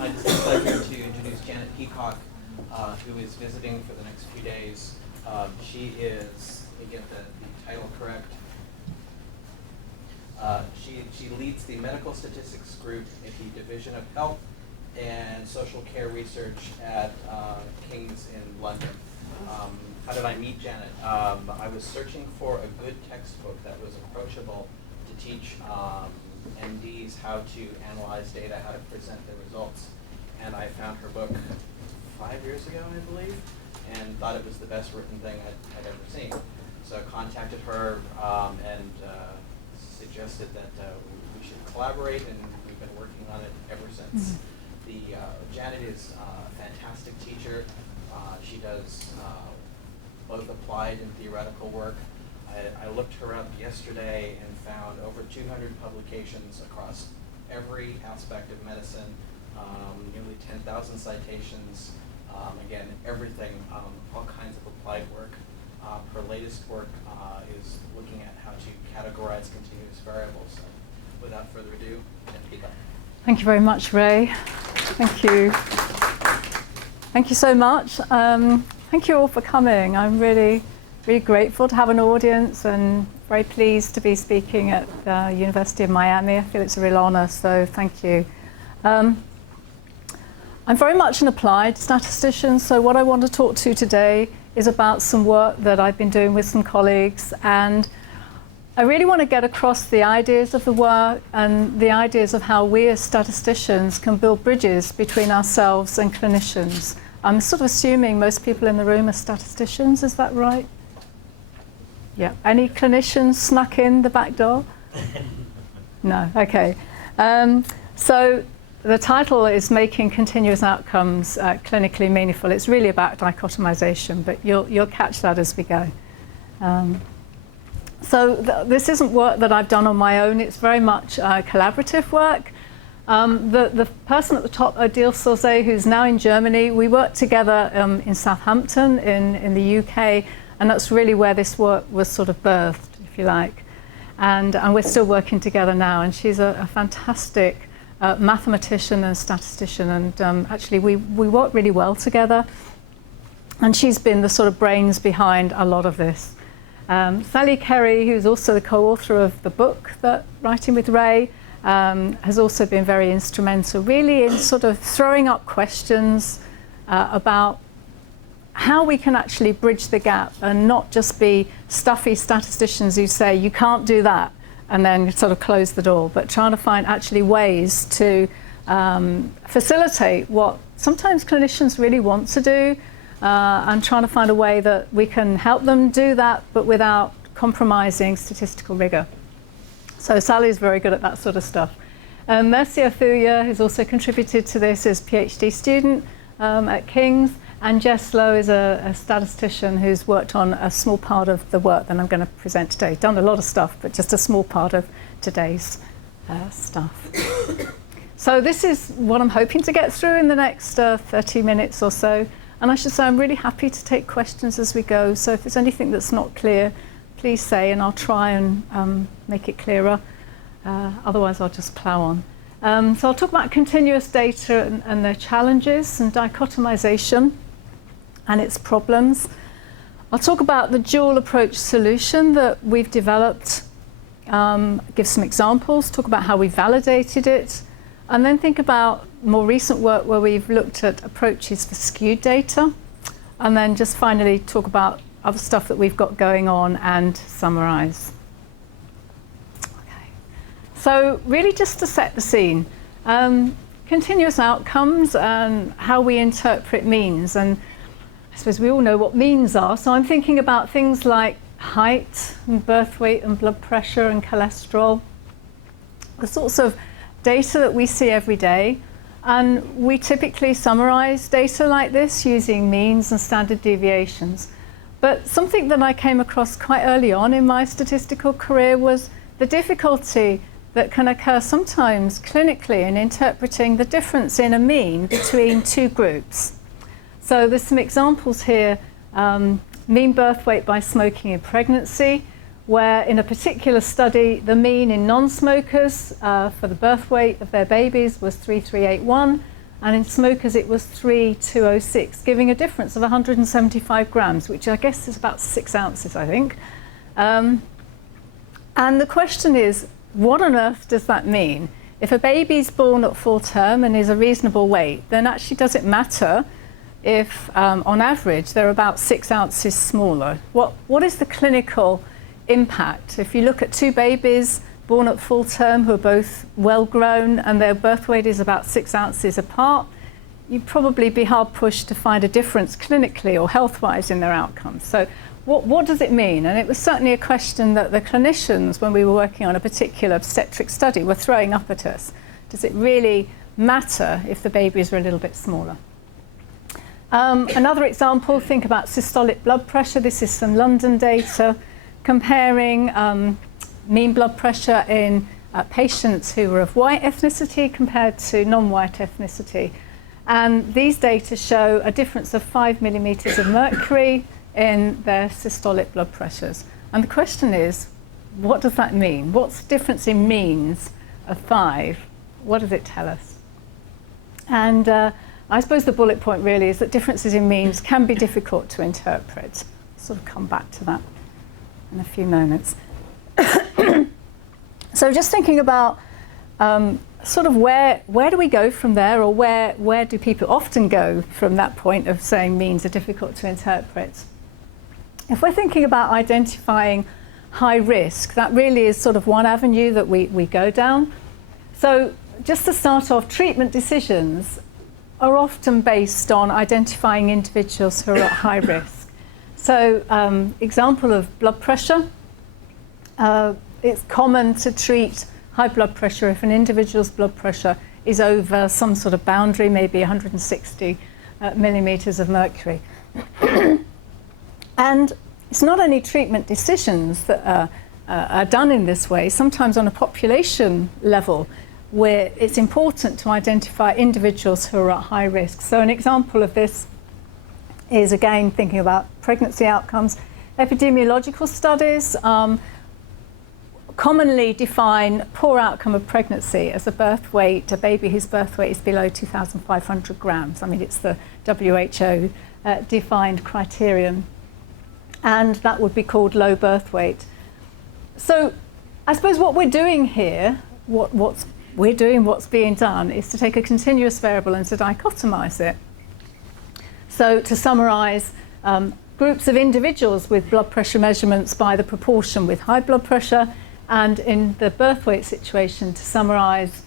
my distinct pleasure to introduce Janet Peacock, who is visiting for the next few days. She is, let me get the title correct. She leads the Medical Statistics Group at the Division of Health and Social Care Research at King's in London. How did I meet Janet? I was searching for a good textbook that was approachable to teach MDs how to analyze data, how to present their results. And I found her book 5 years ago, I believe, and thought it was the best written thing I'd ever seen. So I contacted her and suggested that we should collaborate, and we've been working on it ever since. Janet is a fantastic teacher. She does both applied and theoretical work. I looked her up yesterday and found over 200 publications across every aspect of medicine, nearly 10,000 citations, again, everything, all kinds of applied work. Her latest work is looking at how to categorize continuous variables. So without further ado, Jen Peacock. Thank you very much, Ray. Thank you. Thank you so much. Thank you all for coming. I'm really grateful to have an audience and very pleased to be speaking at the University of Miami. I feel it's a real honor, so thank you. I'm very much an applied statistician, so what I want to talk to today is about some work that I've been doing with some colleagues, and I really want to get across the ideas of the work and the ideas of how we as statisticians can build bridges between ourselves and clinicians. I'm sort of assuming most people in the room are statisticians, is that right? Yeah. Any clinicians snuck in the back door? No, okay. So the title is Making Continuous Outcomes Clinically Meaningful. It's really about dichotomization, but you'll catch that as we go. So this isn't work that I've done on my own. It's very much collaborative work. The person at the top, Odile Sauzet, who's now in Germany, we worked together in Southampton in the UK, and that's really where this work was sort of birthed, if you like. And we're still working together now, and she's a fantastic mathematician and statistician, and actually we work really well together. And she's been the sort of brains behind a lot of this. Sally Kerry, who's also the co-author of the book that Writing with Ray, has also been very instrumental really in sort of throwing up questions about how we can actually bridge the gap and not just be stuffy statisticians who say you can't do that and then sort of close the door, but trying to find actually ways to facilitate what sometimes clinicians really want to do, and trying to find a way that we can help them do that but without compromising statistical rigor. So Sally's very good at that sort of stuff. Mercy Ofuya, who's also contributed to this, is a PhD student at King's, and Jess Lowe is a statistician who's worked on a small part of the work that I'm going to present today. Done a lot of stuff, but just a small part of today's stuff. So this is what I'm hoping to get through in the next 30 minutes or so. And I should say I'm really happy to take questions as we go. So if there's anything that's not clear, please say, and I'll try and make it clearer. Otherwise, I'll just plow on. So I'll talk about continuous data and their challenges and dichotomization and its problems. I'll talk about the dual approach solution that we've developed, give some examples, talk about how we validated it, and then think about more recent work where we've looked at approaches for skewed data, and then just finally talk about other stuff that we've got going on and summarize. Okay. So really just to set the scene, continuous outcomes and how we interpret means. And I suppose we all know what means are, so I'm thinking about things like height and birth weight and blood pressure and cholesterol, the sorts of data that we see every day. And we typically summarize data like this using means and standard deviations. But something that I came across quite early on in my statistical career was the difficulty that can occur sometimes clinically in interpreting the difference in a mean between two groups. So there's some examples here, mean birth weight by smoking in pregnancy, where in a particular study, the mean in non-smokers for the birth weight of their babies was 3,381, and in smokers it was 3,206, giving a difference of 175 grams, which I guess is about 6 ounces, I think. And the question is, what on earth does that mean? If a baby's born at full term and is a reasonable weight, then actually does it matter if on average they're about 6 ounces smaller? What is the clinical impact? If you look at 2 babies born at full term who are both well grown and their birth weight is about 6 ounces apart, you'd probably be hard pushed to find a difference clinically or health-wise in their outcomes. So what does it mean? And it was certainly a question that the clinicians, when we were working on a particular obstetric study, were throwing up at us. Does it really matter if the babies are a little bit smaller? Another example, think about systolic blood pressure. This is some London data comparing mean blood pressure in patients who were of white ethnicity compared to non-white ethnicity. And these data show a difference of 5 millimeters of mercury in their systolic blood pressures. And the question is, what does that mean? What's the difference in means of 5? What does it tell us? And I suppose the bullet point really is that differences in means can be difficult to interpret. I'll sort of come back to that in a few moments. So just thinking about sort of where do we go from there, or where do people often go from that point of saying means are difficult to interpret? If we're thinking about identifying high risk, that really is sort of one avenue that we go down. So just to start off, treatment decisions are often based on identifying individuals who are at high risk. So example of blood pressure, it's common to treat high blood pressure if an individual's blood pressure is over some sort of boundary, maybe 160 millimeters of mercury. And it's not only treatment decisions that are done in this way, sometimes on a population level, where it's important to identify individuals who are at high risk. So an example of this is, again, thinking about pregnancy outcomes. Epidemiological studies commonly define poor outcome of pregnancy as a birth weight, a baby whose birth weight is below 2,500 grams. I mean, it's the WHO defined criterion. And that would be called low birth weight. So I suppose what we're doing here, what's being done, is to take a continuous variable and to dichotomize it. So to summarize, groups of individuals with blood pressure measurements by the proportion with high blood pressure, and in the birth weight situation to summarize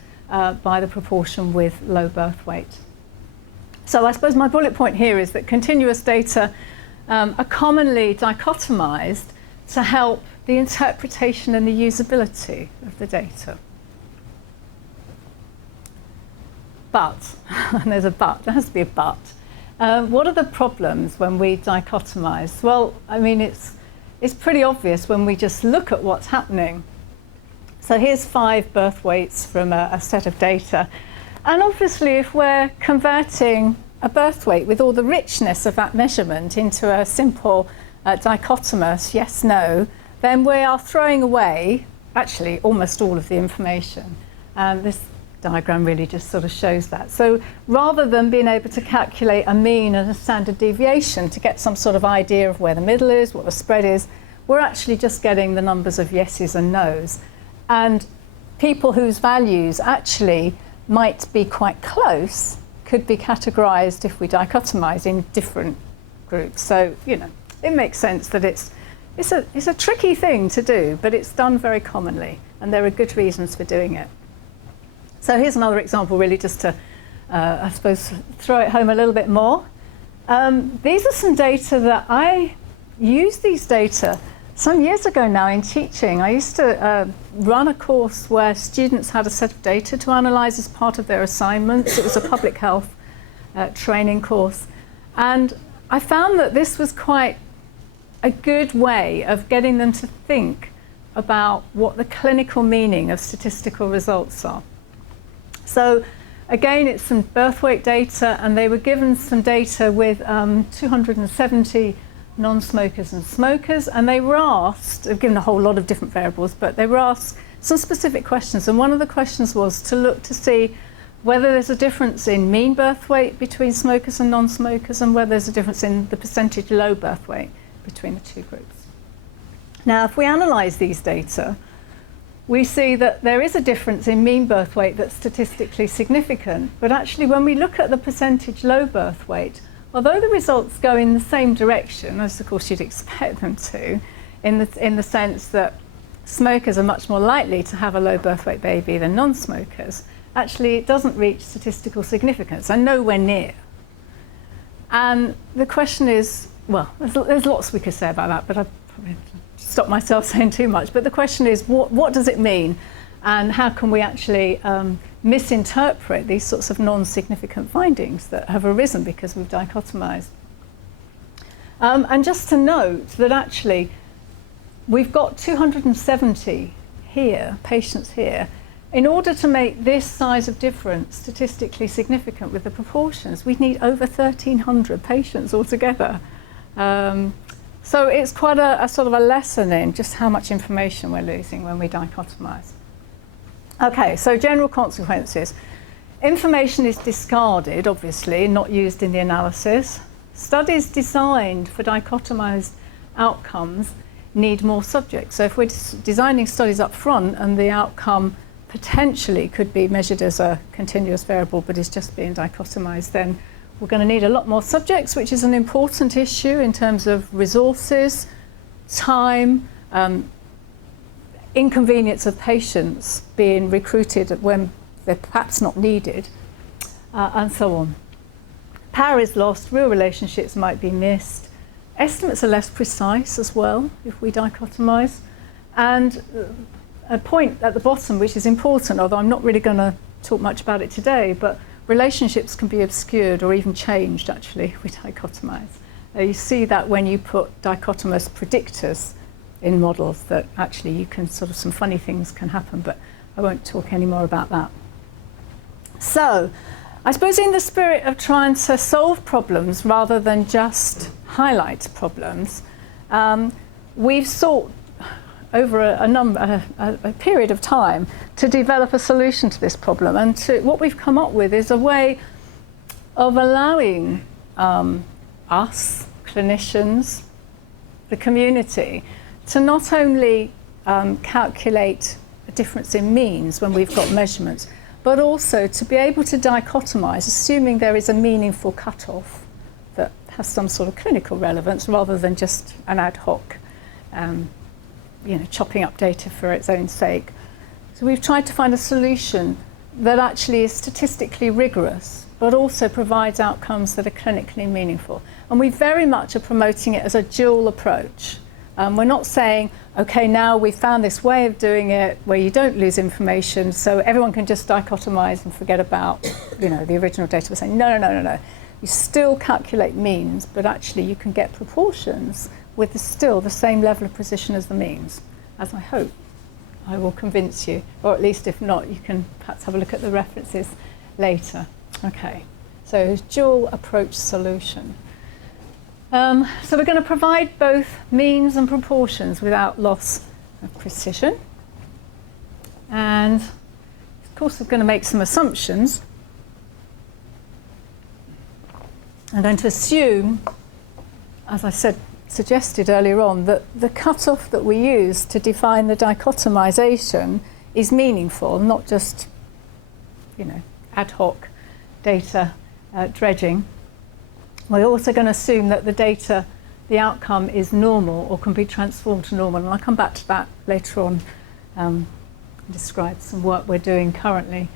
by the proportion with low birth weight. So I suppose my bullet point here is that continuous data are commonly dichotomized to help the interpretation and the usability of the data. But, and there's a but, there has to be a but. What are the problems when we dichotomize? Well, I mean, it's pretty obvious when we just look at what's happening. So here's 5 birth weights from a set of data. And obviously, if we're converting a birth weight with all the richness of that measurement into a simple dichotomous yes-no, then we are throwing away actually almost all of the information. This diagram really just sort of shows that. So rather than being able to calculate a mean and a standard deviation to get some sort of idea of where the middle is, what the spread is, we're actually just getting the numbers of yeses and nos. And people whose values actually might be quite close could be categorized, if we dichotomize, in different groups. So, you know, it makes sense that it's a tricky thing to do, but it's done very commonly, and there are good reasons for doing it. So here's another example, really, just to, I suppose, throw it home a little bit more. These are some data that I used these data some years ago now in teaching. I used to run a course where students had a set of data to analyze as part of their assignments. It was a public health training course. And I found that this was quite a good way of getting them to think about what the clinical meaning of statistical results are. So again, it's some birth weight data, and they were given some data with 270 non-smokers and smokers, and they were asked, given a whole lot of different variables, but they were asked some specific questions. And one of the questions was to look to see whether there's a difference in mean birth weight between smokers and non-smokers, and whether there's a difference in the percentage low birth weight between the two groups. Now, if we analyse these data, we see that there is a difference in mean birth weight that's statistically significant, but actually when we look at the percentage low birth weight, although the results go in the same direction, as of course you'd expect them to, in the sense that smokers are much more likely to have a low birth weight baby than non-smokers, actually it doesn't reach statistical significance, and nowhere near. And the question is, well, there's lots we could say about that, but I've probably stopped myself saying too much. But the question is, what does it mean? And how can we actually misinterpret these sorts of non-significant findings that have arisen because we've dichotomized? And just to note that actually we've got 270 here, patients here. In order to make this size of difference statistically significant with the proportions, we'd need over 1,300 patients altogether. So it's quite a sort of a lesson in just how much information we're losing when we dichotomize. Okay, so general consequences. Information is discarded, obviously, not used in the analysis. Studies designed for dichotomized outcomes need more subjects. So if we're designing studies up front and the outcome potentially could be measured as a continuous variable but is just being dichotomized, then we're going to need a lot more subjects, which is an important issue in terms of resources, time, inconvenience of patients being recruited when they're perhaps not needed, and so on. Power is lost, real relationships might be missed. Estimates are less precise as well if we dichotomize. And a point at the bottom, which is important, although I'm not really going to talk much about it today, but relationships can be obscured or even changed, actually, if we dichotomize. You see that when you put dichotomous predictors in models, that actually you can some funny things can happen, but I won't talk any more about that. So, I suppose in the spirit of trying to solve problems rather than just highlight problems, we've sought over a period of time to develop a solution to this problem. And what we've come up with is a way of allowing us, clinicians, the community, to not only calculate a difference in means when we've got measurements, but also to be able to dichotomize, assuming there is a meaningful cutoff that has some sort of clinical relevance rather than just an ad hoc chopping up data for its own sake. So we've tried to find a solution that actually is statistically rigorous, but also provides outcomes that are clinically meaningful. And we very much are promoting it as a dual approach. We're not saying, okay, now we've found this way of doing it where you don't lose information, so everyone can just dichotomize and forget about the original data. We're saying, no. You still calculate means, but actually you can get proportions with still the same level of precision as the means, as I hope I will convince you, or at least if not, you can perhaps have a look at the references later. Okay, so dual approach solution. So we're going to provide both means and proportions without loss of precision. And of course we're going to make some assumptions. I'm going to assume, as I suggested earlier on, that the cutoff that we use to define the dichotomization is meaningful, not just ad hoc data dredging. We're also going to assume that the outcome is normal or can be transformed to normal, and I'll come back to that later on and describe some work we're doing currently.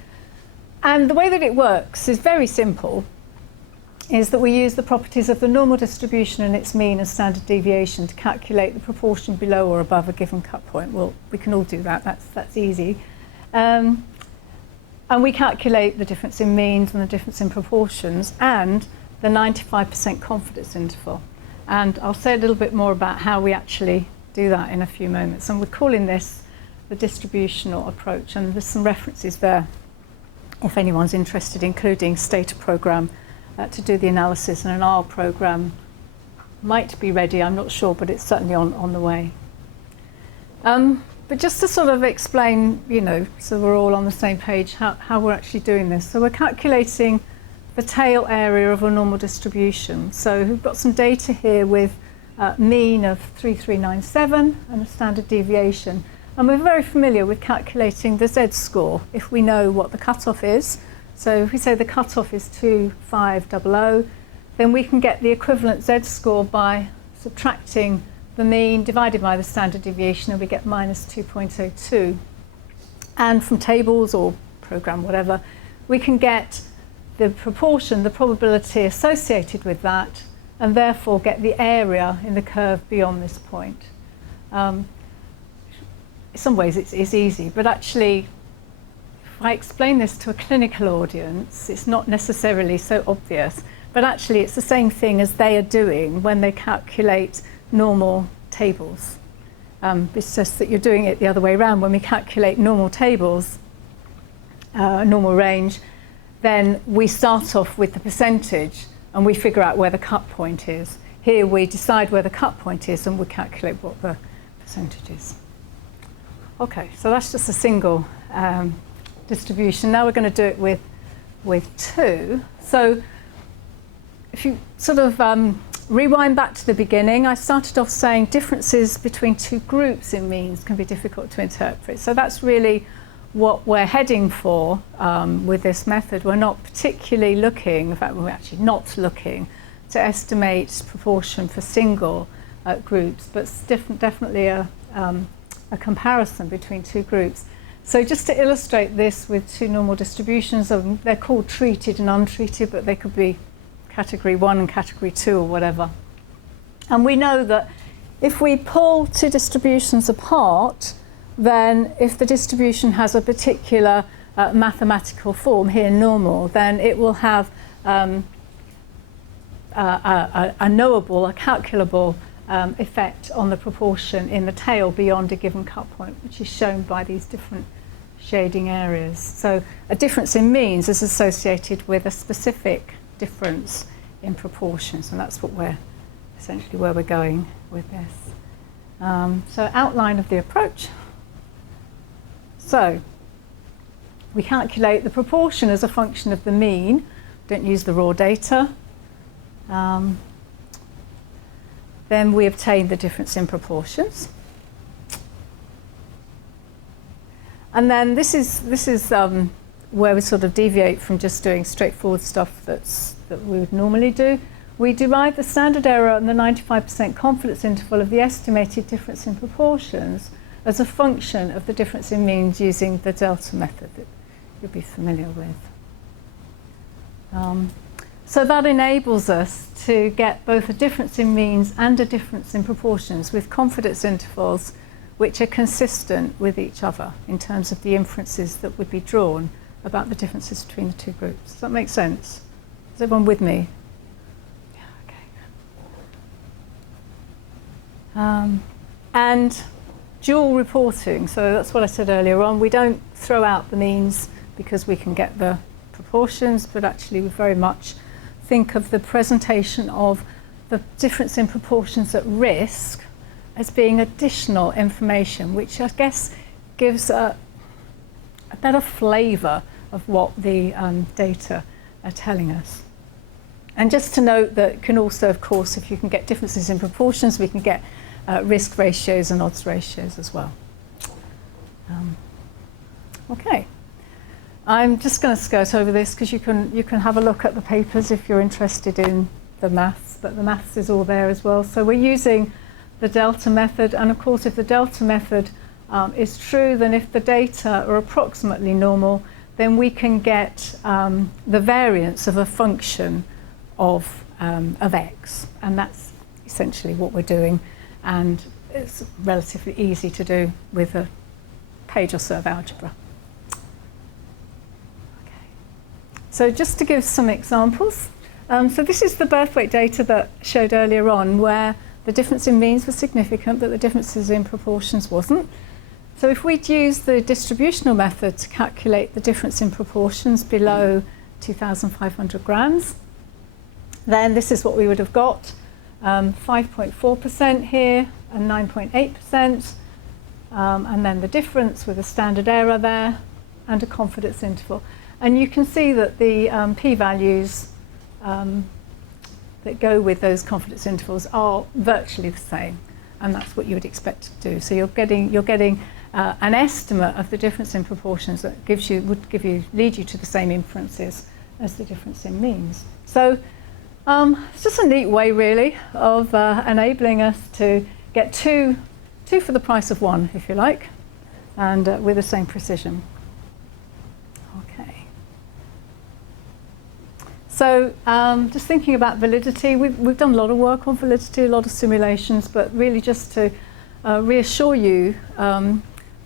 And the way that it works is very simple, is that we use the properties of the normal distribution and its mean and standard deviation to calculate the proportion below or above a given cut point. Well, we can all do that, that's easy. And we calculate the difference in means and the difference in proportions and the 95% confidence interval. And I'll say a little bit more about how we actually do that in a few moments. And we're calling this the distributional approach, and there's some references there if anyone's interested, including Stata program to do the analysis, and an R program might be ready, I'm not sure, but it's certainly on the way. But just to sort of explain, so we're all on the same page, how we're actually doing this. So we're calculating the tail area of a normal distribution. So we've got some data here with mean of 3397 and a standard deviation. And we're very familiar with calculating the z-score if we know what the cutoff is. So if we say the cutoff is 2500, then we can get the equivalent z-score by subtracting the mean divided by the standard deviation, and we get minus 2.02. And from tables or program, whatever, we can get the proportion, the probability associated with that, and therefore get the area in the curve beyond this point. In some ways it's easy, but actually, if I explain this to a clinical audience, it's not necessarily so obvious, but actually it's the same thing as they are doing when they calculate normal tables. It's just that you're doing it the other way around. When we calculate normal tables, normal range, then we start off with the percentage and we figure out where the cut point is. Here we decide where the cut point is and we calculate what the percentage is. Okay, so that's just a single distribution. Now we're going to do it with two. So if you sort of rewind back to the beginning, I started off saying differences between two groups in means can be difficult to interpret. So that's really what we're heading for with this method. We're not particularly looking, in fact we're actually not looking, to estimate proportion for single groups, but it's definitely a comparison between two groups. So just to illustrate this with two normal distributions, they're called treated and untreated, but they could be category 1 and category 2 or whatever. And we know that if we pull two distributions apart, then if the distribution has a particular mathematical form, here normal, then it will have a knowable, a calculable effect on the proportion in the tail beyond a given cut point, which is shown by these different shading areas. So a difference in means is associated with a specific difference in proportions, and that's what we're essentially where we're going with this. So outline of the approach. So we calculate the proportion as a function of the mean. Don't use the raw data. Then we obtain the difference in proportions. And then this is where we sort of deviate from just doing straightforward stuff that we would normally do. We derive the standard error and the 95% confidence interval of the estimated difference in proportions as a function of the difference in means using the delta method that you'll be familiar with. So that enables us to get both a difference in means and a difference in proportions with confidence intervals which are consistent with each other in terms of the inferences that would be drawn about the differences between the two groups. Does that make sense? Is everyone with me? Yeah, okay. And dual reporting, so that's what I said earlier on. We don't throw out the means because we can get the proportions, but actually we very much think of the presentation of the difference in proportions at risk as being additional information, which I guess gives a better flavour of what the data are telling us. And just to note that can also, of course, if you can get differences in proportions, we can get risk ratios and odds ratios as well. Okay. I'm just going to skirt over this because you can have a look at the papers if you're interested in the maths, but the maths is all there as well. So we're using the delta method, and of course if the delta method is true, then if the data are approximately normal, then we can get the variance of a function of x, and that's essentially what we're doing, and it's relatively easy to do with a page or so of algebra. So just to give some examples, so this is the birth weight data that I showed earlier on, where the difference in means was significant, but the differences in proportions wasn't. So if we'd use the distributional method to calculate the difference in proportions below 2,500 grams, then this is what we would have got, 5.4% here and 9.8%. and then the difference with a standard error there, and a confidence interval. And you can see that the p-values that go with those confidence intervals are virtually the same, and that's what you would expect to do. So you're getting an estimate of the difference in proportions that lead you to the same inferences as the difference in means. So it's just a neat way, really, of enabling us to get two for the price of one, if you like, and with the same precision. Okay. So just thinking about validity, we've done a lot of work on validity, a lot of simulations, but really just to reassure you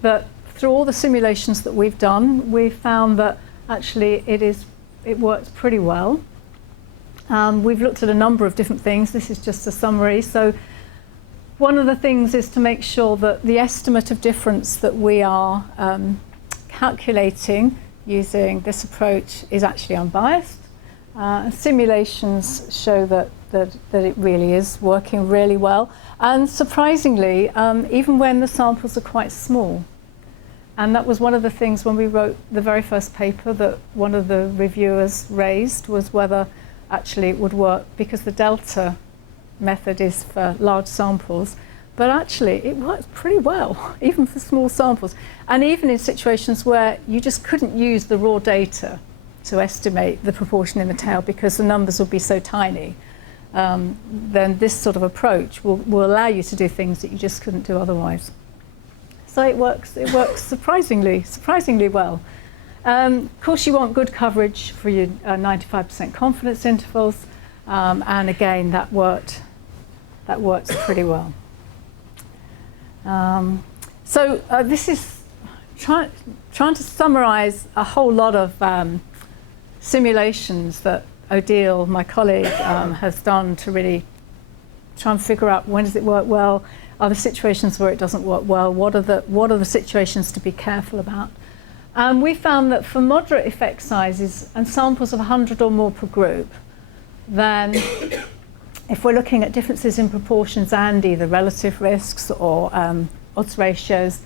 that through all the simulations that we've done, we've found that actually it works pretty well. We've looked at a number of different things. This is just a summary. So one of the things is to make sure that the estimate of difference that we are calculating using this approach is actually unbiased. Simulations show that it really is working really well. And surprisingly, even when the samples are quite small. And that was one of the things when we wrote the very first paper that one of the reviewers raised, was whether actually it would work, because the delta method is for large samples, but actually it works pretty well, even for small samples. And even in situations where you just couldn't use the raw data to estimate the proportion in the tail because the numbers would be so tiny, then this sort of approach will allow you to do things that you just couldn't do otherwise. So it works surprisingly well. Of course, you want good coverage for your 95% confidence intervals, and again, that works pretty well. So this is trying to summarize a whole lot of simulations that Odile, my colleague, has done to really try and figure out when does it work well, are there situations where it doesn't work well, what are the situations to be careful about. We found that for moderate effect sizes and samples of 100 or more per group, then if we're looking at differences in proportions and either relative risks or odds ratios,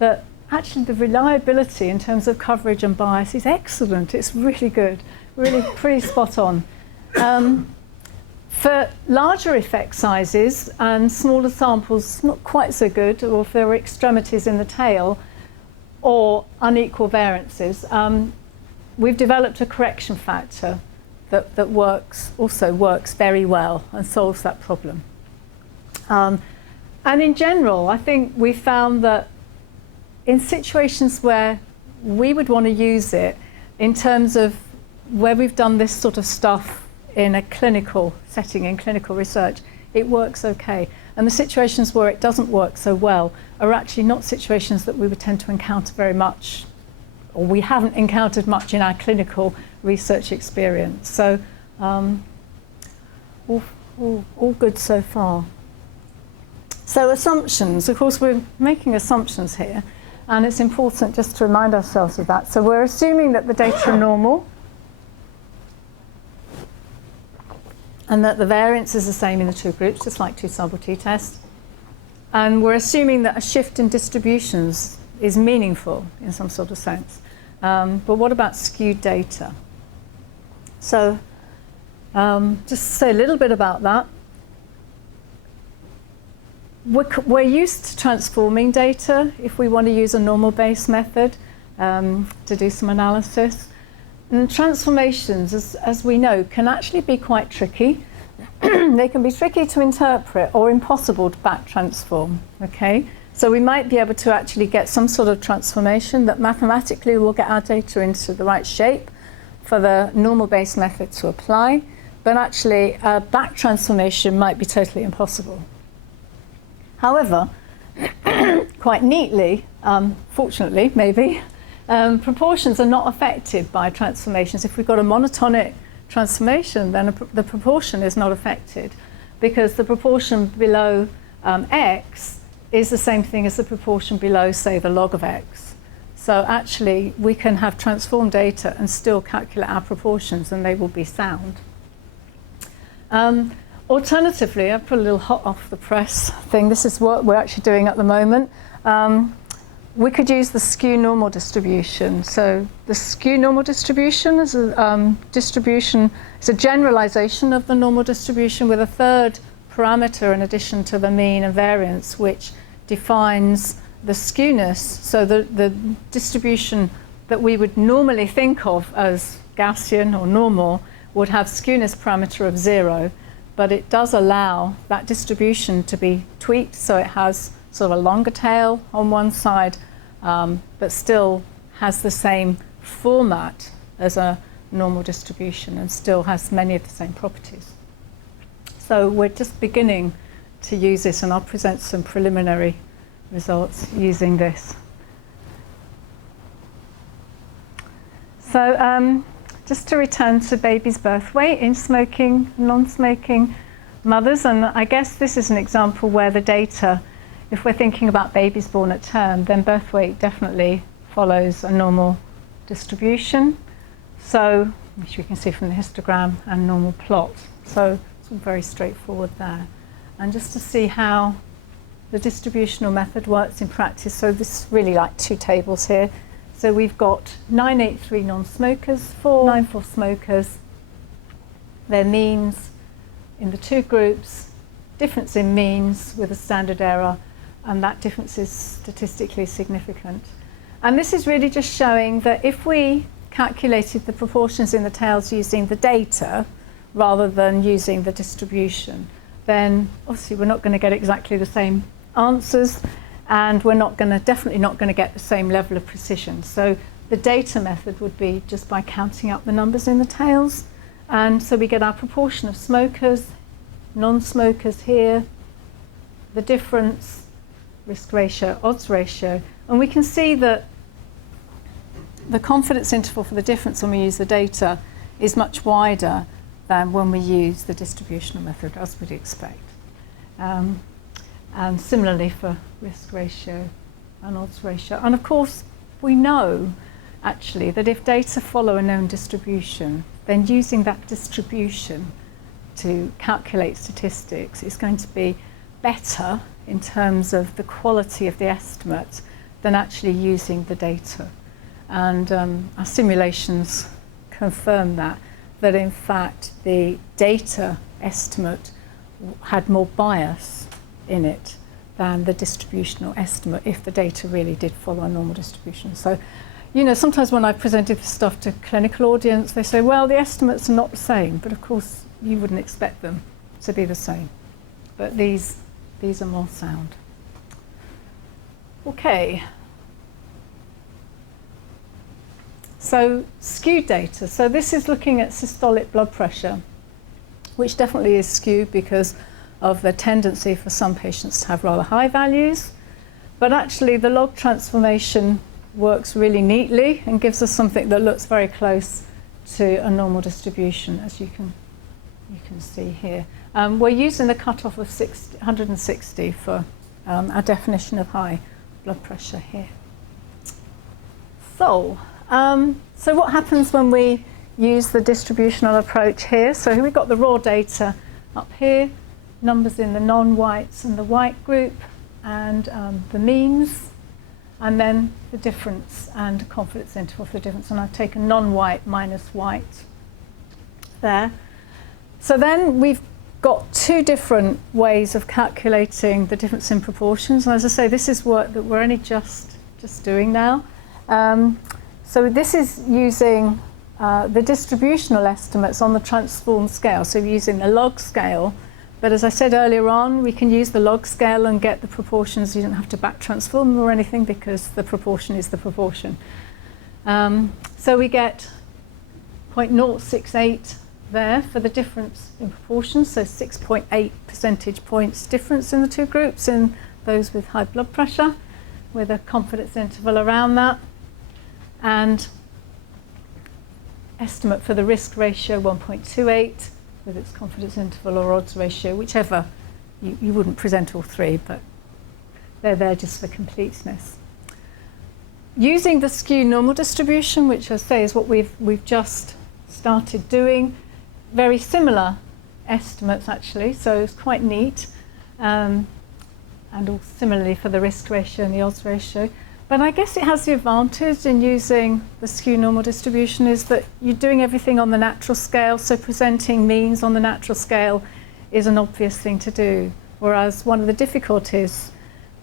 that actually the reliability in terms of coverage and bias is excellent. It's really good, really pretty spot on. For larger effect sizes and smaller samples, not quite so good, or if there are extremities in the tail or unequal variances, we've developed a correction factor that also works very well and solves that problem. And in general, I think we found that in situations where we would want to use it, in terms of where we've done this sort of stuff in a clinical setting, in clinical research, it works okay. And the situations where it doesn't work so well are actually not situations that we would tend to encounter very much, or we haven't encountered much in our clinical research experience. So all good so far. So assumptions, of course we're making assumptions here, and it's important just to remind ourselves of that. So we're assuming that the data are normal, and that the variance is the same in the two groups, just like two-sample t-test. And we're assuming that a shift in distributions is meaningful in some sort of sense. But what about skewed data? So just to say a little bit about that. We're used to transforming data if we want to use a normal Bayes method to do some analysis. And transformations, as we know, can actually be quite tricky. They can be tricky to interpret or impossible to back transform. Okay? So we might be able to actually get some sort of transformation that mathematically will get our data into the right shape for the normal Bayes method to apply, but actually a back transformation might be totally impossible. However, quite neatly, fortunately maybe, proportions are not affected by transformations. If we've got a monotonic transformation, then the proportion is not affected, because the proportion below x is the same thing as the proportion below, say, the log of x. So actually, we can have transformed data and still calculate our proportions, and they will be sound. Alternatively, I've put a little hot off the press thing. This is what we're actually doing at the moment. we could use the skew normal distribution. So the skew normal distribution is a distribution, it's a generalization of the normal distribution with a third parameter in addition to the mean and variance, which defines the skewness. So the distribution that we would normally think of as Gaussian or normal would have skewness parameter of 0, but it does allow that distribution to be tweaked so it has sort of a longer tail on one side, but still has the same format as a normal distribution and still has many of the same properties. So we're just beginning to use this, and I'll present some preliminary results using this. So just to return to baby's birth weight in smoking, non-smoking mothers, and I guess this is an example where the data, if we're thinking about babies born at term, then birth weight definitely follows a normal distribution. So, which we can see from the histogram and normal plot. So it's all very straightforward there. And just to see how the distributional method works in practice, so this is really like two tables here. So we've got 983 non-smokers, 494 smokers, their means in the two groups, difference in means with a standard error, and that difference is statistically significant. And this is really just showing that if we calculated the proportions in the tails using the data rather than using the distribution, then obviously we're not going to get exactly the same answers, and we're definitely not going to get the same level of precision. So the data method would be just by counting up the numbers in the tails, and so we get our proportion of smokers, non-smokers here, the difference, risk ratio, odds ratio, and we can see that the confidence interval for the difference when we use the data is much wider than when we use the distributional method, as we'd expect. And similarly for risk ratio and odds ratio. And of course, we know actually that if data follow a known distribution, then using that distribution to calculate statistics is going to be better in terms of the quality of the estimate than actually using the data. And our simulations confirm that in fact the data estimate had more bias in it than the distributional estimate if the data really did follow a normal distribution. So, you know, sometimes when I presented this stuff to clinical audience, they say, well, the estimates are not the same, but of course you wouldn't expect them to be the same. But these are more sound. Okay. So skewed data. So this is looking at systolic blood pressure, which definitely is skewed because of the tendency for some patients to have rather high values. But actually the log transformation works really neatly and gives us something that looks very close to a normal distribution, as you can see here. We're using the cutoff of 160 for our definition of high blood pressure here. So what happens when we use the distributional approach here? So here we've got the raw data up here, numbers in the non-whites and the white group, and the means, and then the difference and confidence interval for the difference. And I've taken non-white minus white there. So then we've got two different ways of calculating the difference in proportions. And as I say, this is work that we're only just doing now. So this is using the distributional estimates on the transform scale. So we're using the log scale. But as I said earlier on, we can use the log scale and get the proportions. You don't have to back transform them or anything because the proportion is the proportion. So we get 0.068 there for the difference in proportions, so 6.8 percentage points difference in the two groups in those with high blood pressure, with a confidence interval around that. And estimate for the risk ratio 1.28 with its confidence interval or odds ratio, whichever. You wouldn't present all three, but they're there just for completeness. Using the skew normal distribution, which I say is what we've just started doing, very similar estimates actually, so it's quite neat. and all similarly for the risk ratio and the odds ratio. But I guess it has the advantage in using the skew normal distribution is that you're doing everything on the natural scale, so presenting means on the natural scale is an obvious thing to do. Whereas one of the difficulties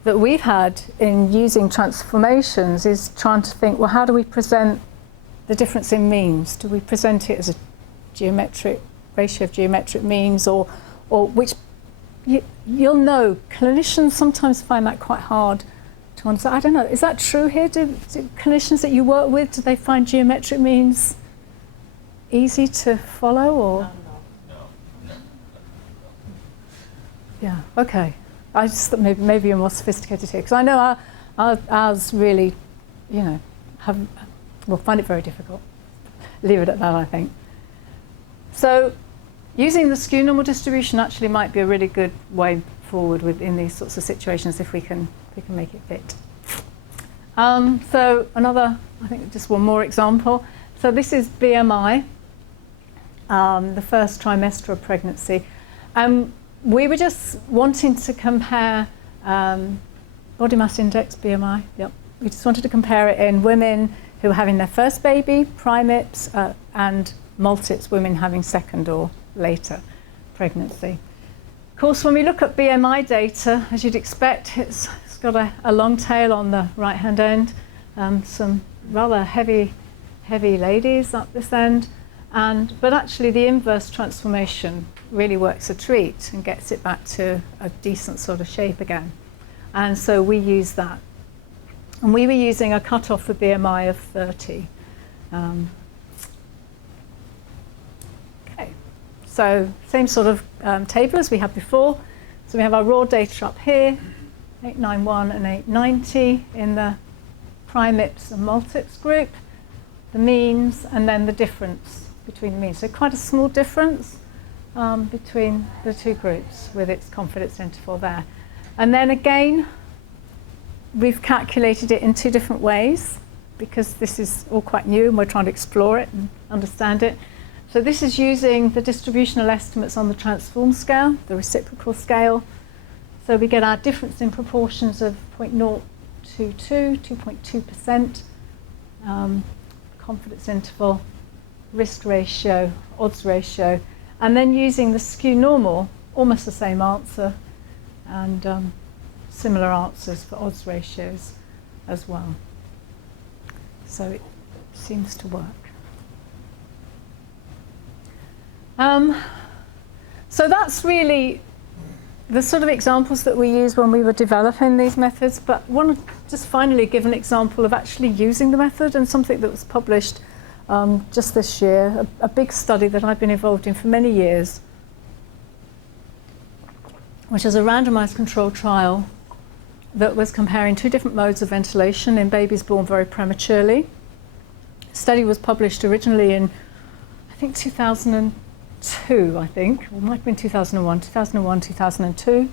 that we've had in using transformations is trying to think, well, how do we present the difference in means? Do we present it as a geometric ratio of geometric means, or which you'll know clinicians sometimes find that quite hard to understand. I don't know, is that true here? Do clinicians that you work with, do they find geometric means easy to follow, or? No. Yeah, okay. I just thought maybe you're more sophisticated here, because I know ours really, will find it very difficult. Leave it at that, I think. So using the skew normal distribution actually might be a really good way forward in these sorts of situations if we can make it fit. So another, I think just one more example. So this is BMI, the first trimester of pregnancy. We were just wanting to compare body mass index, BMI, yep. We just wanted to compare it in women who are having their first baby, primips, and multips, women having second or later pregnancy. Of course, when we look at BMI data, as you'd expect, it's got a long tail on the right-hand end, some rather heavy ladies up this end, but actually the inverse transformation really works a treat and gets it back to a decent sort of shape again. And so we use that. And we were using a cutoff for BMI of 30. Okay, so same sort of table as we had before. So we have our raw data up here, 891 and 890 in the primips and multips group, the means, and then the difference between the means. So quite a small difference between the two groups with its confidence interval there. And then again, we've calculated it in two different ways because this is all quite new and we're trying to explore it and understand it. So this is using the distributional estimates on the transform scale, the reciprocal scale. So we get our difference in proportions of 0.022, 2.2%, confidence interval, risk ratio, odds ratio, and then using the skew normal, almost the same answer, and similar answers for odds ratios as well. So it seems to work. So that's really the sort of examples that we used when we were developing these methods, but I want to just finally give an example of actually using the method and something that was published just this year, a big study that I've been involved in for many years, which is a randomized controlled trial that was comparing two different modes of ventilation in babies born very prematurely. The study was published originally in, I think, 2002, or it might have been 2001, 2002.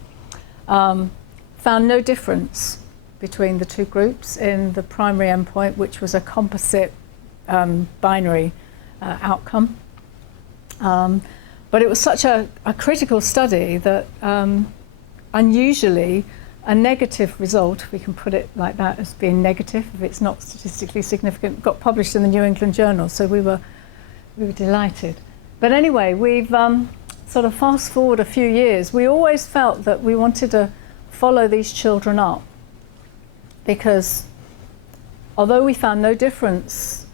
Found no difference between the two groups in the primary endpoint, which was a composite binary outcome. But it was such a critical study that unusually a negative result, if we can put it like that, as being negative, if it's not statistically significant, got published in the New England Journal, so we were delighted. But anyway, we've sort of fast forward a few years. We always felt that we wanted to follow these children up because although we found no difference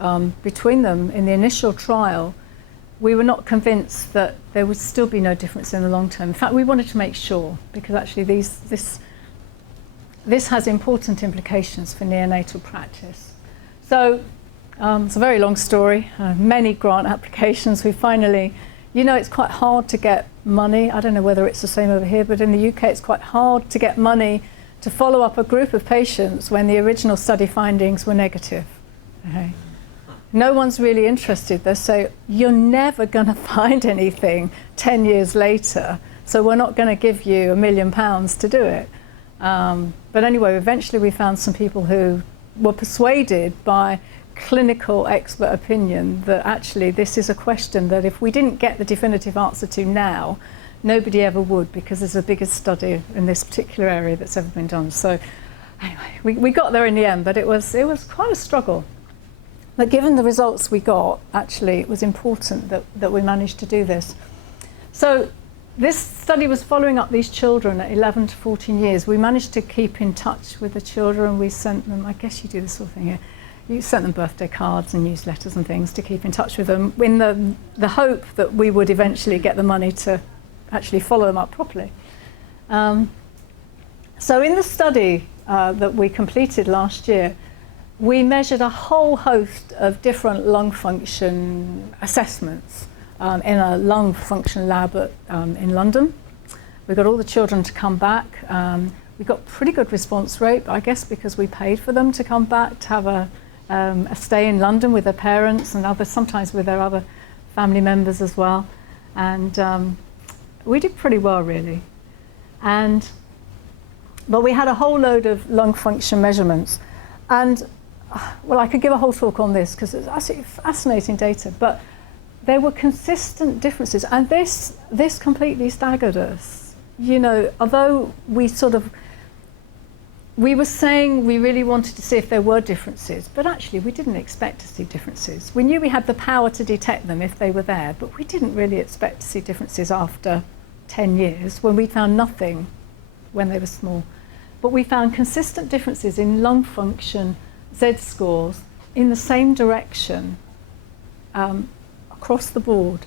between them in the initial trial, we were not convinced that there would still be no difference in the long term. In fact, we wanted to make sure, because actually this has important implications for neonatal practice. So it's a very long story, many grant applications. We finally, it's quite hard to get money. I don't know whether it's the same over here, but in the UK it's quite hard to get money to follow up a group of patients when the original study findings were negative. Okay. No one's really interested. They say, you're never going to find anything 10 years later, so we're not going to give you £1 million to do it. But anyway, eventually we found some people who were persuaded by clinical expert opinion that actually this is a question that if we didn't get the definitive answer to now, nobody ever would, because it's the biggest study in this particular area that's ever been done. So anyway, we got there in the end, but it was quite a struggle. But given the results we got, actually, it was important that we managed to do this. So this study was following up these children at 11 to 14 years. We managed to keep in touch with the children. We sent them, I guess you do this sort of thing here, you sent them birthday cards and newsletters and things to keep in touch with them, in the hope that we would eventually get the money to actually follow them up properly. So in the study that we completed last year, we measured a whole host of different lung function assessments in a lung function lab in London. We got all the children to come back. We got pretty good response rate, I guess because we paid for them to come back to have a stay in London with their parents and sometimes with their other family members as well. And we did pretty well, really. But we had a whole load of lung function measurements. And well, I could give a whole talk on this because it's absolutely fascinating data, but there were consistent differences, and this completely staggered us. You know, although we were saying we really wanted to see if there were differences, but actually we didn't expect to see differences. We knew we had the power to detect them if they were there, but we didn't really expect to see differences after 10 years when we found nothing when they were small. But we found consistent differences in lung function Z-scores in the same direction across the board,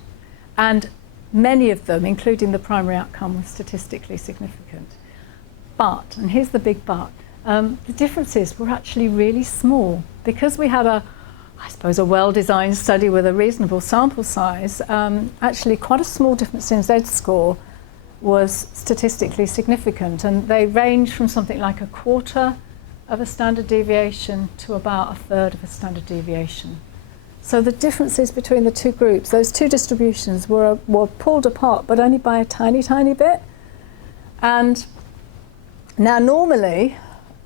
and many of them, including the primary outcome, were statistically significant. But, and here's the big but, the differences were actually really small. Because we had a well-designed study with a reasonable sample size, actually quite a small difference in Z-score was statistically significant, and they range from something like 1/4 of a standard deviation to about 1/3 of a standard deviation. So the differences between the two groups, those two distributions, were pulled apart, but only by a tiny, tiny bit. And now normally,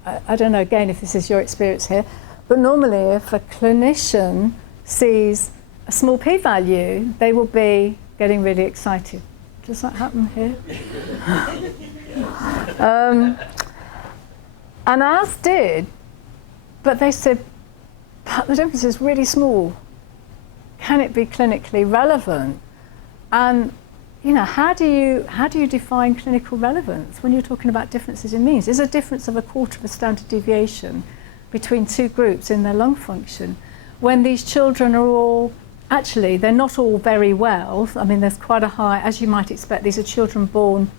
I don't know again if this is your experience here, but normally if a clinician sees a small p-value, they will be getting really excited. Does that happen here? And ours did, but they said, but the difference is really small. Can it be clinically relevant? And you know, how do you define clinical relevance when you're talking about differences in means? Is a difference of 1/4 of a standard deviation between two groups in their lung function when these children are all, actually, they're not all very well. I mean, there's quite a high, as you might expect, these are children born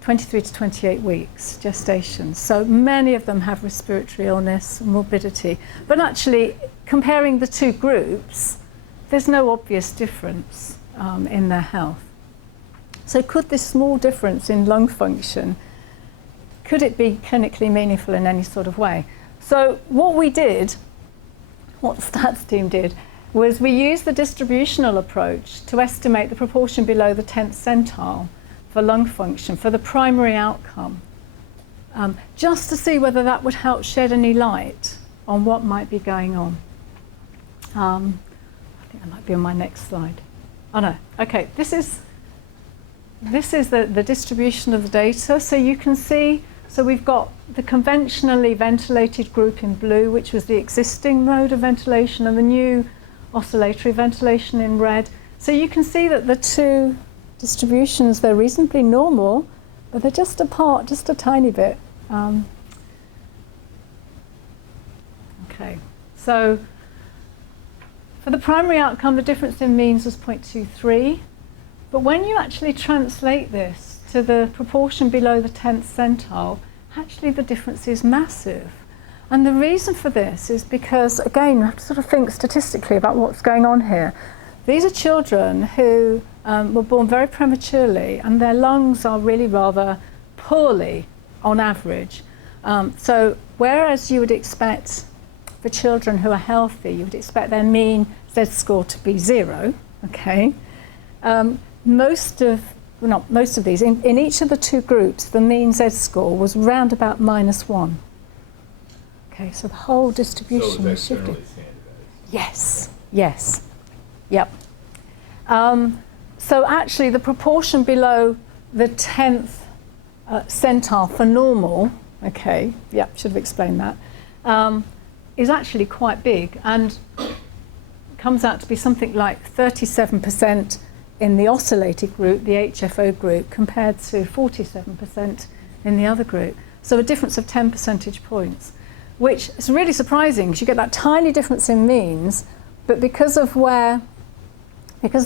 23 to 28 weeks gestation. So many of them have respiratory illness, morbidity. But actually, comparing the two groups, there's no obvious difference in their health. So could this small difference in lung function, could it be clinically meaningful in any sort of way? So what we did, what the stats team did, was we used the distributional approach to estimate the proportion below the 10th centile for lung function, for the primary outcome, just to see whether that would help shed any light on what might be going on. I think that might be on my next slide. Oh no, okay, this is the distribution of the data. So you can see, so we've got the conventionally ventilated group in blue, which was the existing mode of ventilation, and the new oscillatory ventilation in red. So you can see that the two distributions, they're reasonably normal, but they're just apart, just a tiny bit. Okay, so for the primary outcome, the difference in means was 0.23. But when you actually translate this to the proportion below the 10th centile, actually the difference is massive. And the reason for this is because, again, you have to sort of think statistically about what's going on here. These are children who were born very prematurely, and their lungs are really rather poorly on average. So whereas you would expect for children who are healthy, you would expect their mean Z-score to be 0, okay? Most of these, in each of the two groups, the mean Z-score was round about -1. Okay, so the whole distribution was shifted. Yes, yes, yep. So actually the proportion below the 10th centile for normal, okay, yeah, should have explained that, is actually quite big and comes out to be something like 37% in the oscillated group, the HFO group, compared to 47% in the other group. So a difference of 10 percentage points, which is really surprising because you get that tiny difference in means, but because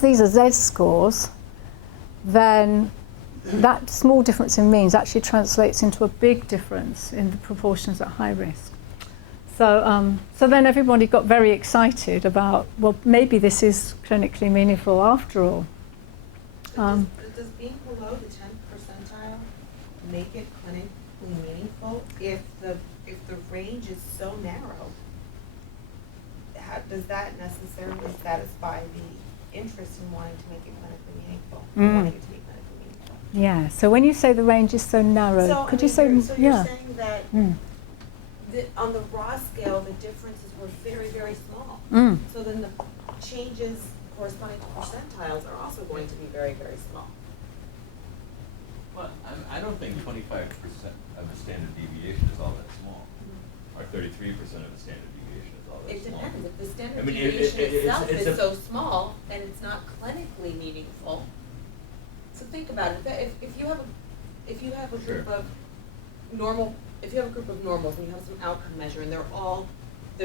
these are Z-scores, then that small difference in means actually translates into a big difference in the proportions at high risk. So, so then everybody got very excited about, well, maybe this is clinically meaningful after all. Does being below the 10th percentile make it clinically meaningful if the range is so narrow? Does that necessarily satisfy the interest in wanting to make it clinically meaningful? Wanting it to be clinically meaningful? Yeah. So when you say the range is so narrow, So, could I you mean, say, you're yeah? saying that on the raw scale, the differences were very, very small. So then the changes corresponding to percentiles are also going to be very, very small. Well, I don't think 25% of the standard deviation is all that small, or 33% of the standard deviation is all that It small. depends. If the standard I mean, deviation itself it's is a- so small and it's not clinically meaningful. So think about it. If you have a group Sure. of normal, if you have a group of normals and you have some outcome measure and their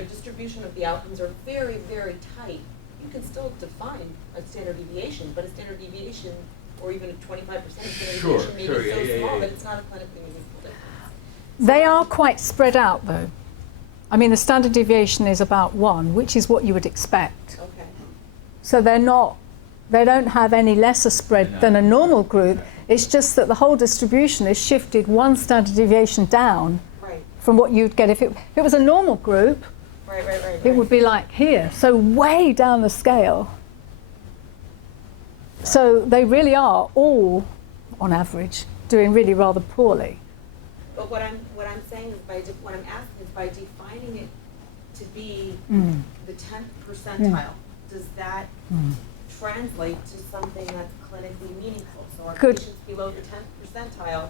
distribution of the outcomes are very, very tight, you can still define a standard deviation, but a standard deviation or even a 25% standard Sure, deviation may sure, be so yeah, small yeah. that it's not a clinically meaningful difference. They are quite spread out though. I mean, the standard deviation is about 1, which is what you would expect. Okay. So they don't have any lesser spread than a normal group. It's just that the whole distribution is shifted 1 standard deviation down Right. from what you'd get if it was a normal group. Right. It would be like here, so way down the scale. So they really are all, on average, doing really rather poorly. But what I'm saying is what I'm asking is by defining it to be the 10th percentile, does that translate to something that's clinically meaningful? So are Good. patients below the 10th percentile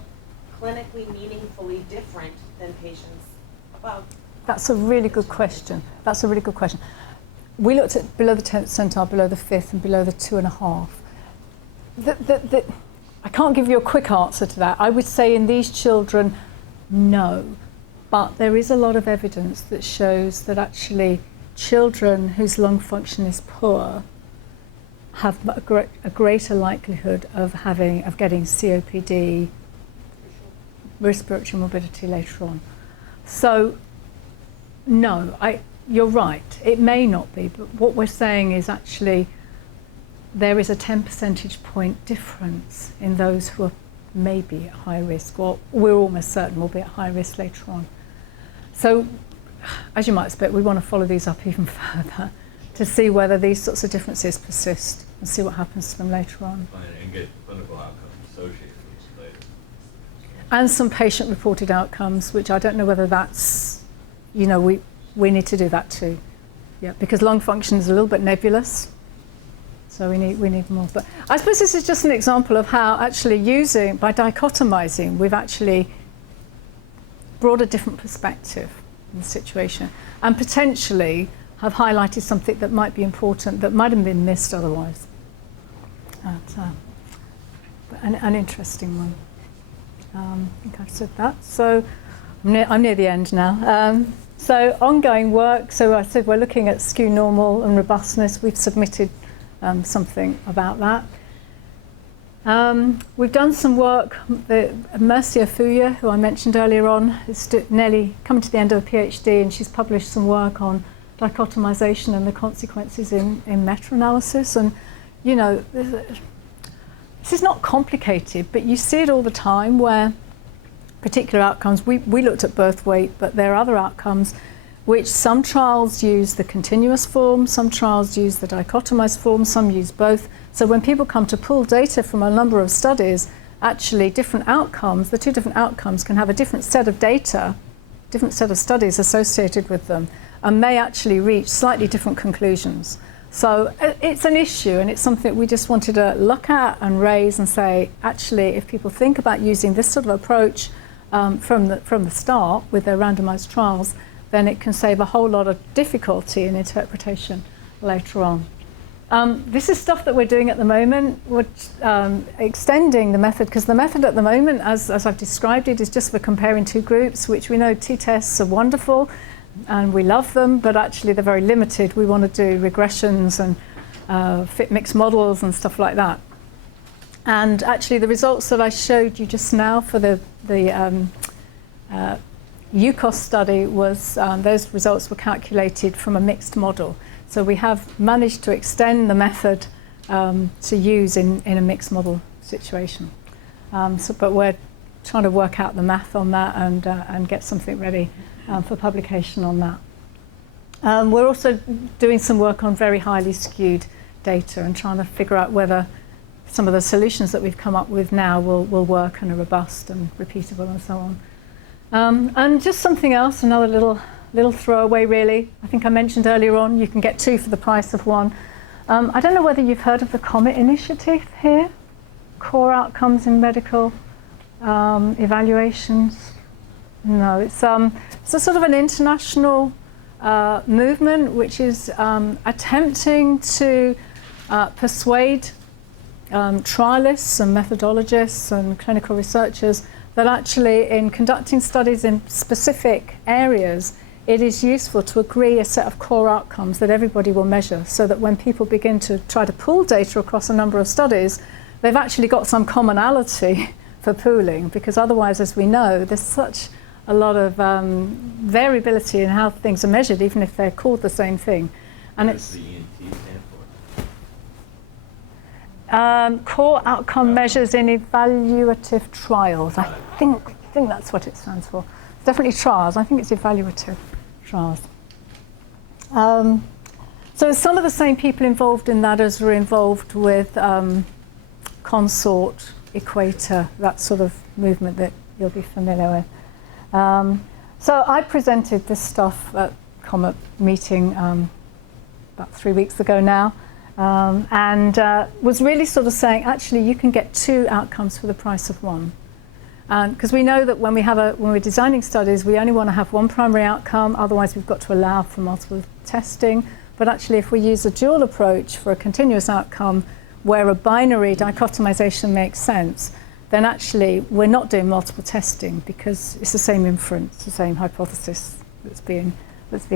clinically meaningfully different than patients above? That's a really good question. That's a really good question. We looked at below the 10th percentile, below the 5th, and below the 2.5. I can't give you a quick answer to that. I would say in these children, no. But there is a lot of evidence that shows that actually children whose lung function is poor have a greater likelihood of getting COPD, respiratory morbidity later on. So, no, you're right. It may not be, but what we're saying is actually there is a 10 percentage point difference in those who are maybe at high risk, or we're almost certain will be at high risk later on. So, as you might expect, we want to follow these up even further to see whether these sorts of differences persist and see what happens to them later on. And get clinical outcomes associated with it later. And some patient-reported outcomes, which I don't know whether that's, we need to do that too. Yeah, because lung function is a little bit nebulous, so we need more. But I suppose this is just an example of how actually by dichotomizing, we've actually brought a different perspective in the situation and potentially have highlighted something that might be important that might have been missed otherwise. An interesting one. I think I've said that. So I'm near the end now. So ongoing work. So I said we're looking at skew normal and robustness. We've submitted something about that. We've done some work. Mercy Afuya, who I mentioned earlier on, is nearly coming to the end of a PhD, and she's published some work on dichotomization and the consequences in meta-analysis. And this is not complicated, but you see it all the time where particular outcomes, we looked at birth weight, but there are other outcomes which some trials use the continuous form, some trials use the dichotomized form, some use both. So when people come to pull data from a number of studies, actually different outcomes, the two different outcomes can have a different set of data, different set of studies associated with them, and may actually reach slightly different conclusions. So it's an issue, and it's something we just wanted to look at and raise and say, actually, if people think about using this sort of approach from the start with their randomized trials, then it can save a whole lot of difficulty in interpretation later on. This is stuff that we're doing at the moment. We're extending the method, because the method at the moment, as I've described it, is just for comparing two groups, which we know t-tests are wonderful and we love them, but actually they're very limited. We want to do regressions and fit mixed models and stuff like that. And actually the results that I showed you just now for the UCOS study was, those results were calculated from a mixed model. So we have managed to extend the method to use in a mixed model situation. But we're trying to work out the math on that and get something ready for publication on that. We're also doing some work on very highly skewed data and trying to figure out whether some of the solutions that we've come up with now will work and are robust and repeatable and so on. And just something else, another little throwaway really. I think I mentioned earlier on, you can get 2 for the price of 1. I don't know whether you've heard of the COMET initiative here, Core Outcomes in Medical Evaluations. No, it's a sort of an international movement which is attempting to persuade trialists and methodologists and clinical researchers that actually in conducting studies in specific areas, it is useful to agree a set of core outcomes that everybody will measure, so that when people begin to try to pool data across a number of studies, they've actually got some commonality for pooling, because otherwise, as we know, there's such a lot of variability in how things are measured, even if they're called the same thing. And What it's does the ENT stand for? core outcome measures in evaluative trials. I think that's what it stands for. It's definitely trials. I think it's evaluative trials. So some of the same people involved in that as were involved with Consort, Equator, that sort of movement that you'll be familiar with. So I presented this stuff at COMET meeting about 3 weeks ago now, and was really sort of saying, actually, you can get 2 outcomes for the price of 1. Because we know that when we're designing studies, we only want to have 1 primary outcome, otherwise we've got to allow for multiple testing. But actually, if we use a dual approach for a continuous outcome, where a binary dichotomization makes sense, then actually we're not doing multiple testing, because it's the same inference, the same hypothesis that's being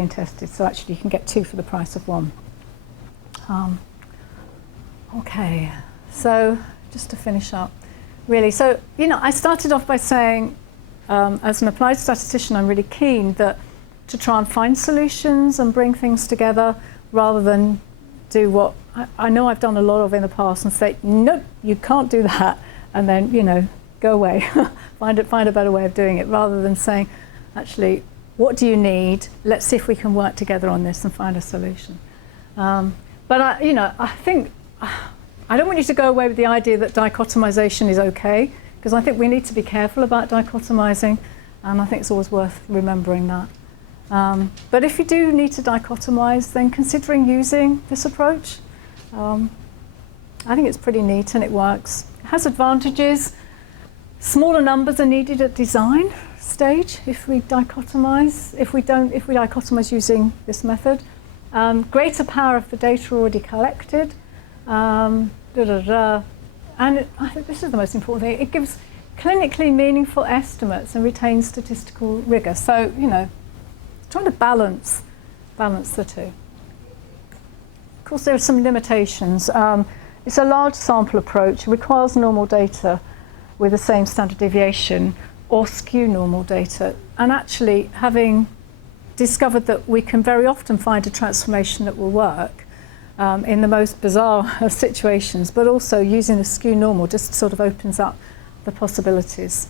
tested. So actually you can get 2 for the price of 1. Okay, so just to finish up, really. So, I started off by saying, as an applied statistician, I'm really keen to try and find solutions and bring things together, rather than do what I know I've done a lot of in the past and say, nope, you can't do that, and then, go away, find a better way of doing it, rather than saying, actually, what do you need? Let's see if we can work together on this and find a solution. But I think I don't want you to go away with the idea that dichotomization is okay, because I think we need to be careful about dichotomizing, and I think it's always worth remembering that. But if you do need to dichotomize, then considering using this approach, I think it's pretty neat and it works. It has advantages. Smaller numbers are needed at design stage if we dichotomize. If we dichotomize using this method, greater power of the data already collected. And I think this is the most important thing. It gives clinically meaningful estimates and retains statistical rigor. So, trying to balance the two. Of course, there are some limitations. It's a large sample approach. It requires normal data with the same standard deviation, or skew normal data. And actually, having discovered that we can very often find a transformation that will work in the most bizarre of situations, but also using a skew normal just sort of opens up the possibilities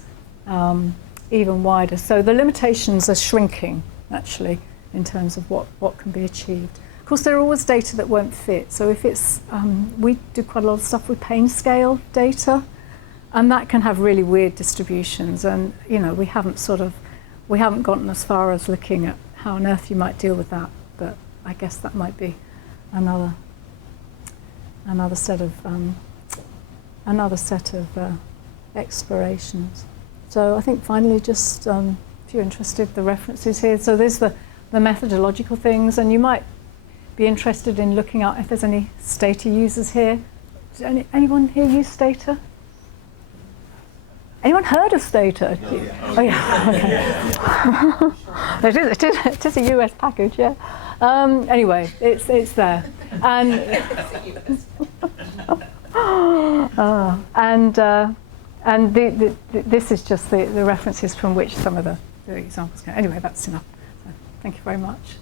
even wider. So the limitations are shrinking, actually, in terms of what can be achieved. Of course, there are always data that won't fit. So if it's, we do quite a lot of stuff with pain scale data, and that can have really weird distributions. And we haven't gotten as far as looking at how on earth you might deal with that. But I guess that might be another another set of explorations. So I think finally, just if you're interested, the references here. So there's the methodological things, and you might be interested in looking out if there's any Stata users here. Does anyone here use Stata? Anyone heard of Stata? No, yeah. Oh yeah. Okay. it is a US package, yeah. Anyway, it's there, and this is just the references from which some of the examples come. Anyway, that's enough. So, thank you very much.